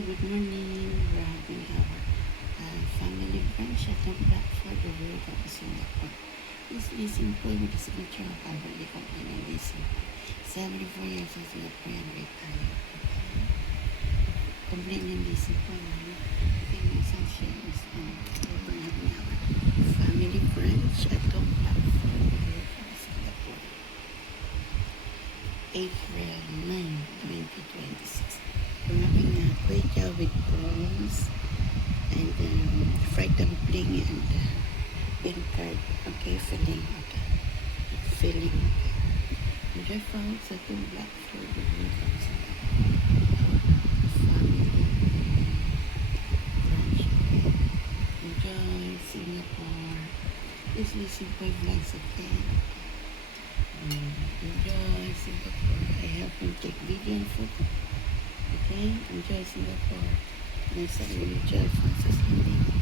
good morning. We're having our family brunch at the Blackford Road of Singapore. It's simple with the signature of Beverly Company Leasing. 74 years of Singaporean retired. Completely simple. I think my sunshine is we're having our family brunch at the Blackford Road of Singapore. April 9, 2026. We're having a kway teow with prawns and fried dumpling and bean curd. Okay, filling. Okay. Filling. Enjoy folks at the Blackford Road of Singapore. Family brunch. Enjoy Singapore. This is simple vlogs, okay? Enjoy Singapore. I help them take video and photo. Okay? Enjoy Singapore. Nice to meet you, Francis Hindi.